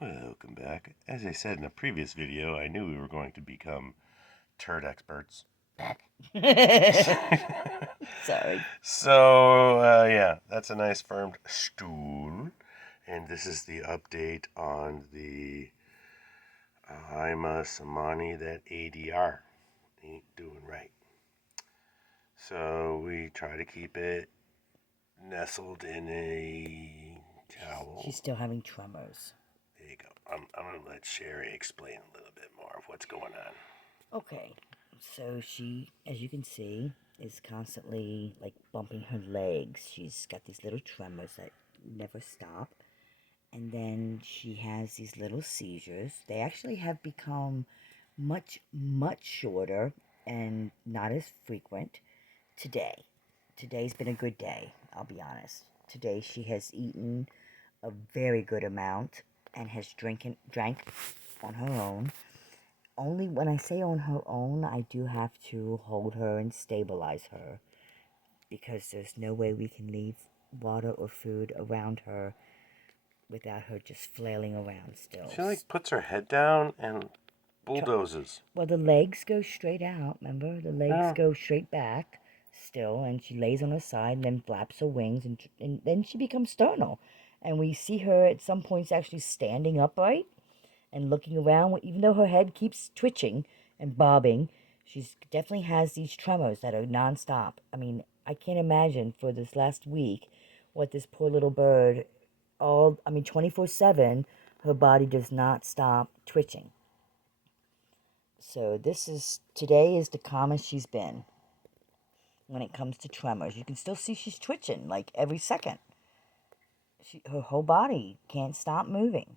Welcome back. As I said in a previous video, I knew we were going to become turd experts. Sorry. Yeah, that's a nice firm stool. And this is the update on the Ayam Cemani, that ADR ain't doing right. So we try to keep it nestled in a towel. She's still having tremors. There you go. I'm going to let Sherry explain a little bit more of what's going on. Okay, so she, as you can see, is constantly like bumping her legs. She's got these little tremors that never stop. And then she has these little seizures. They actually have become much shorter and not as frequent today. Today's been a good day, I'll be honest. Today she has eaten a very good amount and has drank on her own. Only when I say on her own, I do have to hold her and stabilize her because there's no way we can leave water or food around her without her just flailing around still. She like puts her head down and bulldozes. Well, the legs go straight out, remember? The legs go straight back still, and she lays on her side and then flaps her wings, and then she becomes sternal. And we see her at some points actually standing upright and looking around, even though her head keeps twitching and bobbing. She definitely has these tremors that are nonstop. I mean, I can't imagine for this last week what this poor little bird, 24/7, her body does not stop twitching. So today is the calmest she's been when it comes to tremors. You can still see she's twitching like every second. Her whole body can't stop moving.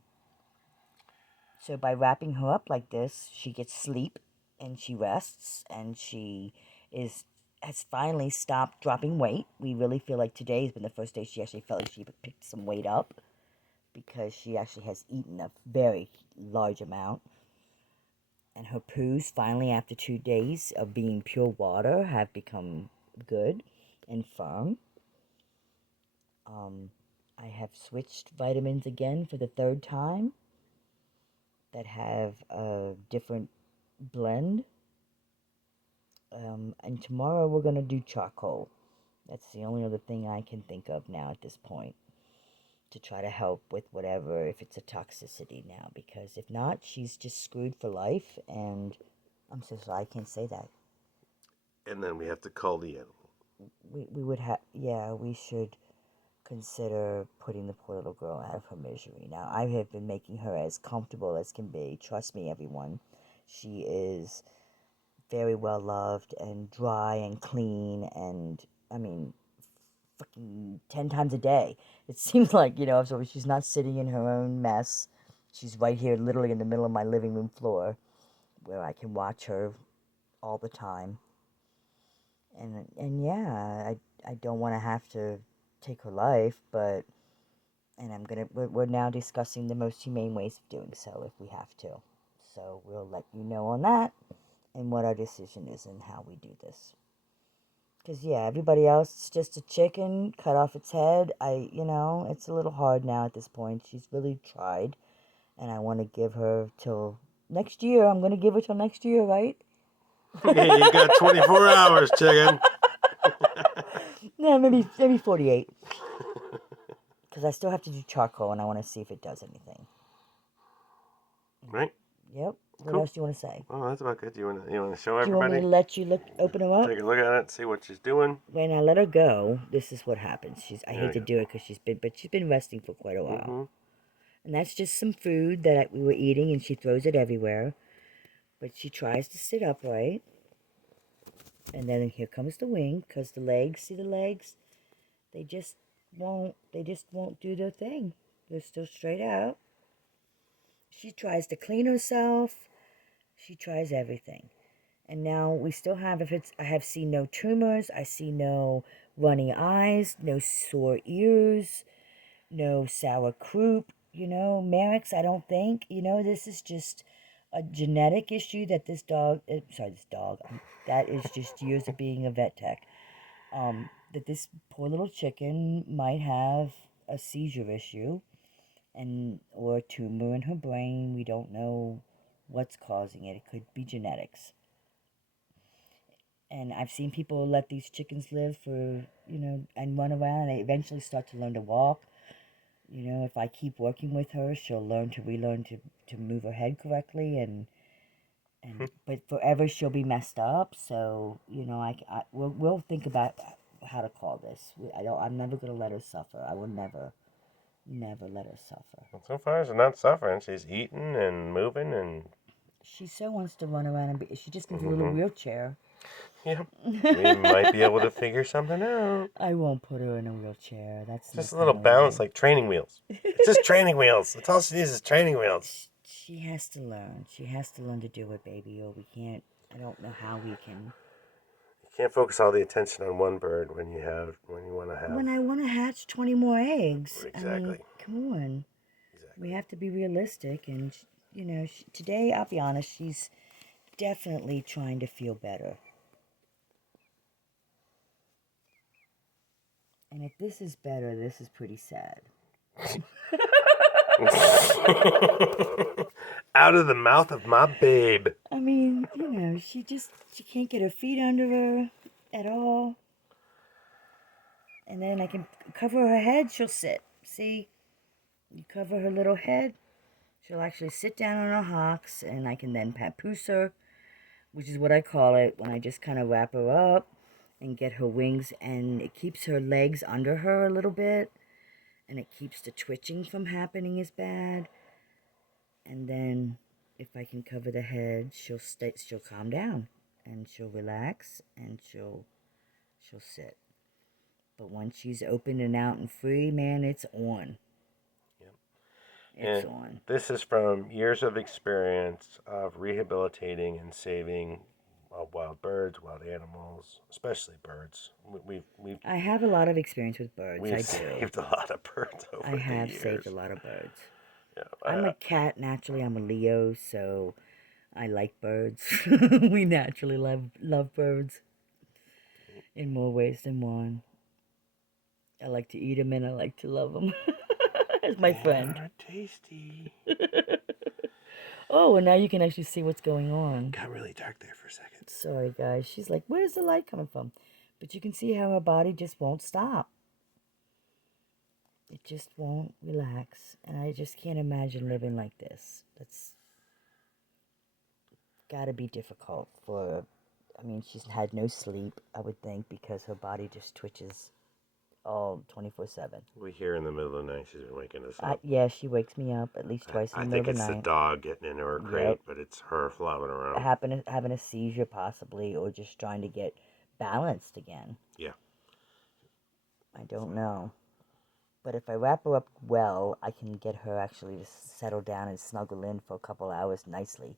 So by wrapping her up like this, she gets sleep and she rests and she is has finally stopped dropping weight. We really feel like today has been the first day she actually felt like she picked some weight up because she actually has eaten a very large amount. And her poos finally, after 2 days of being pure water, have become good and firm. I have switched vitamins again for the third time that have a different blend. And tomorrow we're going to do charcoal. That's the only other thing I can think of now at this point to try to help with whatever, if it's a toxicity now. Because if not, she's just screwed for life. And I'm so sorry, I can't say that. And then we have to cull the animal. We would have, yeah, we should consider putting the poor little girl out of her misery. Now, I have been making her as comfortable as can be. Trust me, everyone. She is very well loved and dry and clean and, I mean, fucking 10 times a day. It seems like, so she's not sitting in her own mess. She's right here, literally in the middle of my living room floor, where I can watch her all the time. And yeah, I don't want to have to take her life, but we're now discussing the most humane ways of doing so if we have to. So we'll let you know on that and what our decision is and how we do this. Because yeah, everybody else, it's just a chicken, cut off its head. It's a little hard now at this point. She's really tried, and I want to give her till next year. I'm going to give her till next year, right? Yeah, you got 24 hours, chicken. No, maybe 48. Because I still have to do charcoal, and I want to see if it does anything. Right? Yep. What Cool. else do you want to say? Well, that's about good. You want to show Do you want me everybody? to let you open her up? Take a look at it, see what she's doing. When I let her go, this is what happens. I There hate we to go. do it because she's been resting for quite a while. Mm-hmm. And that's just some food that we were eating, and she throws it everywhere. But she tries to sit upright. And then here comes the wing, because the legs, see the legs? They just won't do their thing. They're still straight out. She tries to clean herself. She tries everything. And now we still have, I have seen no tumors. I see no runny eyes, no sore ears, no sour croup, Merrick's, I don't think. This is just a genetic issue that this dog, that is just years of being a vet tech. That this poor little chicken might have a seizure issue. or a tumor in her brain. We don't know what's causing it. It could be genetics. And I've seen people let these chickens live for, and run around, and they eventually start to learn to walk. If I keep working with her, she'll learn to relearn to move her head correctly, but forever she'll be messed up. So we'll think about how to call this. I'm never gonna let her suffer. I will never let her suffer. Well, so far she's not suffering. She's eating and moving and. She so wants to run around and she just needs a little Mm-hmm. wheelchair. Yeah, we might be able to figure something out. I won't put her in a wheelchair. That's Just a no little fun balance, way. like training wheels. It's just training wheels. That's all she needs is training wheels. She has to learn. She has to learn to do it, baby, or we can't. I don't know how we can. You can't focus all the attention on one bird when you want to have. When I want to hatch 20 more eggs, I mean, Exactly. come on. Exactly. We have to be realistic, and today, I'll be honest, she's definitely trying to feel better. And if this is better, this is pretty sad. Out of the mouth of my babe. I mean, she can't get her feet under her at all. And then I can cover her head, she'll sit. See? You cover her little head, she'll actually sit down on her hocks, and I can then papoose her, which is what I call it, when I just kind of wrap her up and get her wings, and it keeps her legs under her a little bit, and it keeps the twitching from happening as bad. And then if I can cover the head, she'll calm down, and she'll relax, and she'll sit. But once she's open and out and free, man, it's on. Yep. It's And on. this is from years of experience of rehabilitating and saving wild birds, wild animals, especially birds. I have a lot of experience with birds. We've I do. saved a lot of birds over I the have years. saved a lot of birds. Yeah, I'm a cat naturally. I'm a Leo, so I like birds. We naturally love birds in more ways than one. I like to eat them and I like to love them. As my friend. They're tasty. Oh, and now you can actually see what's going on. Got really dark there for a second. Sorry, guys. She's like, where's the light coming from? But you can see how her body just won't stop. It just won't relax. And I just can't imagine living like this. That's gotta be difficult for. I mean, she's had no sleep, I would think, because her body just twitches all 24/7. We hear in the middle of the night she's been waking us up. Yeah, she wakes me up at least twice in I the think middle of it's the the night. dog getting into her crate, but it's her flopping around. Having a seizure, possibly, or just trying to get balanced again. Yeah. I don't know. But if I wrap her up well, I can get her actually to settle down and snuggle in for a couple hours nicely.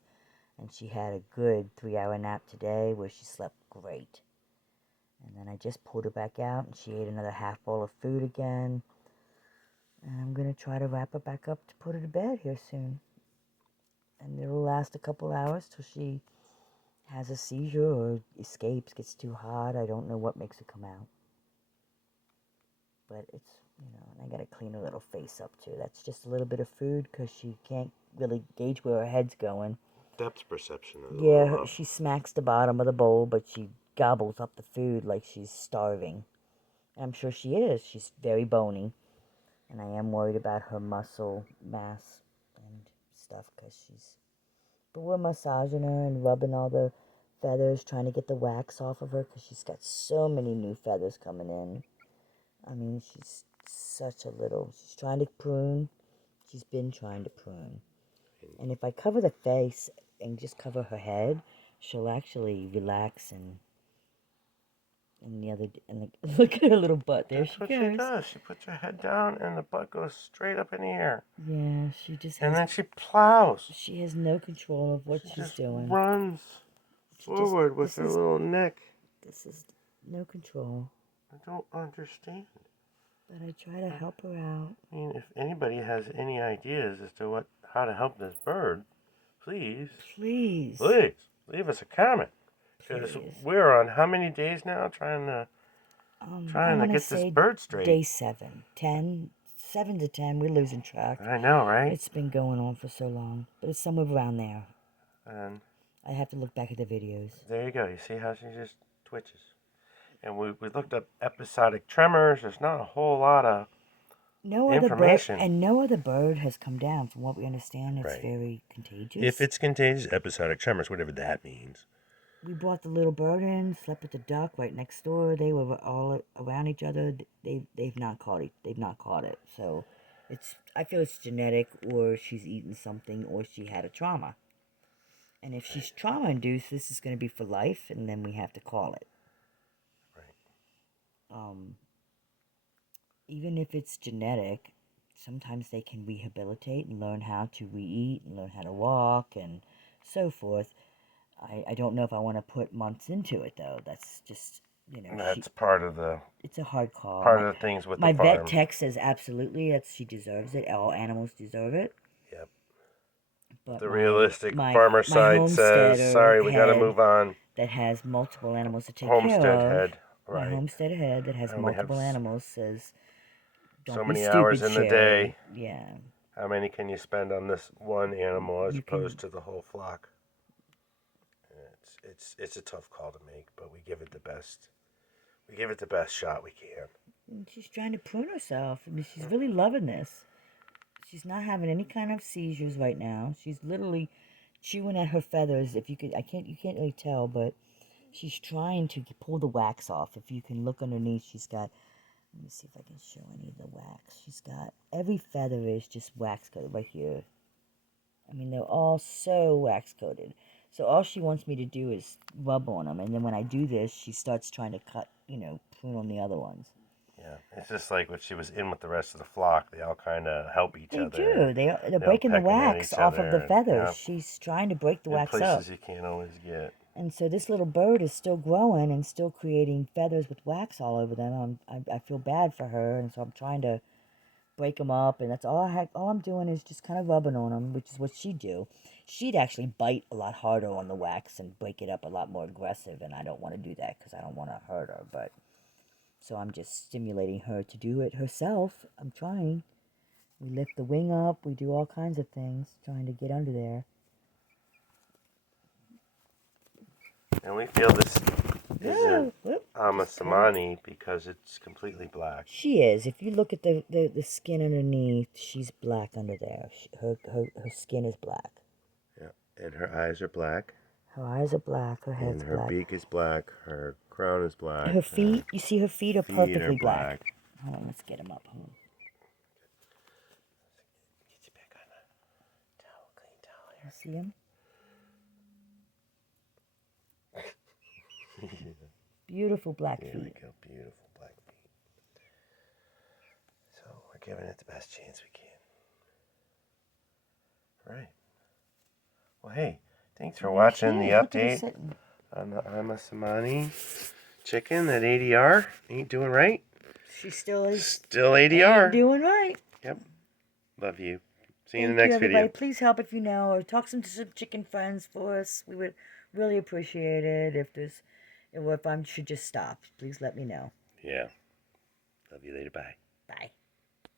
And she had a good 3-hour nap today where she slept great. And then I just pulled her back out and she ate another half bowl of food again. And I'm going to try to wrap her back up to put her to bed here soon. And it'll last a couple hours till she has a seizure or escapes, gets too hot. I don't know what makes her come out. But it's, and I got to clean her little face up too. That's just a little bit of food because she can't really gauge where her head's going. Depth perception is Yeah, she smacks the bottom of the bowl, but she gobbles up the food like she's starving. And I'm sure she is. She's very bony. And I am worried about her muscle mass and stuff because she's. But we're massaging her and rubbing all the feathers, trying to get the wax off of her because she's got so many new feathers coming in. I mean, she's such a little. She's trying to prune. She's been trying to prune. And if I cover the face and just cover her head, she'll actually relax and look at her little butt. There That's she what goes. she does. She puts her head down and the butt goes straight up in the air. Yeah, she just has. And then she plows. She has no control of what she's just doing. Runs forward with her little neck. This is no control. I don't understand. But I try to help her out. I mean, if anybody has any ideas as to how to help this bird, please leave us a comment. Because we're on how many days now trying to get this bird straight? Day 7. 10, 7 to 10. We're losing track. I know, right? It's been going on for so long, but it's somewhere around there. And I have to look back at the videos. there you go. You see how she just twitches. And we looked up episodic tremors. There's not a whole lot of information. No other bird has come down. From what we understand, it's Right. very contagious. If it's contagious, episodic tremors, whatever that means. We brought the little bird in, slept with the duck right next door. They were all around each other. They've not caught it. They've not caught it. So I feel it's genetic, or she's eaten something, or she had a trauma. And if she's trauma induced, this is going to be for life, and then we have to call it. Right. Even if it's genetic, sometimes they can rehabilitate and learn how to re-eat and learn how to walk and so forth. I don't know if I want to put months into it, though. That's just, That's part of the... It's a hard call. Part of the things with the farm. My vet tech says absolutely that she deserves it. All animals deserve it. Yep. But the realistic farmer side says, sorry, we got to move on. That has multiple animals to take care of. Homestead head, right. My homestead head that has multiple animals says, don't so be many stupid, hours in the day. Yeah. How many can you spend on this one animal as opposed to the whole flock? It's a tough call to make, but we give it the best. We give it the best shot we can. And she's trying to prune herself. I mean, she's really loving this. She's not having any kind of seizures right now. She's literally chewing at her feathers. You can't really tell, but she's trying to pull the wax off. If you can look underneath, she's got. Let me see if I can show any of the wax. She's got every feather is just wax coated right here. I mean, they're all so wax coated. So all she wants me to do is rub on them, and then when I do this, she starts trying to cut, prune on the other ones. Yeah, it's just like when she was in with the rest of the flock, they all kind of help each other. They do. They're breaking the wax off of the feathers. Yeah. She's trying to break the wax up. Places you can't always get. And so this little bird is still growing and still creating feathers with wax all over them. I feel bad for her, and so I'm trying to break them up, and that's all all I'm doing is just kind of rubbing on them, which is what she'd do. She'd actually bite a lot harder on the wax and break it up a lot more aggressive, and I don't want to do that because I don't want to hurt her. But so I'm just stimulating her to do it herself. I'm trying. We lift the wing up. We do all kinds of things, trying to get under there. And we feel this isn't Cemani because it's completely black. She is. If you look at the skin underneath, she's black under there. Her skin is black. Yeah, and her eyes are black. Her eyes are black. Her head's black. And her beak is black. Her crown is black. Her feet, you see her feet are perfectly black. Hold on, let's get them up. Hold on. Get you back on the towel, clean towel here. You see them? Beautiful black feet. Here we go, beautiful black feet. So we're giving it the best chance we can. Right. Well, hey, thanks for watching the update on the Cemani chicken at ADR. Ain't doing right. She still is. Still ADR. Doing right. Yep. Love you. See you in the next video. Please help if you know, or talk to some chicken friends for us. We would really appreciate it. If I should just stop, please let me know. Yeah. Love you later. Bye. Bye.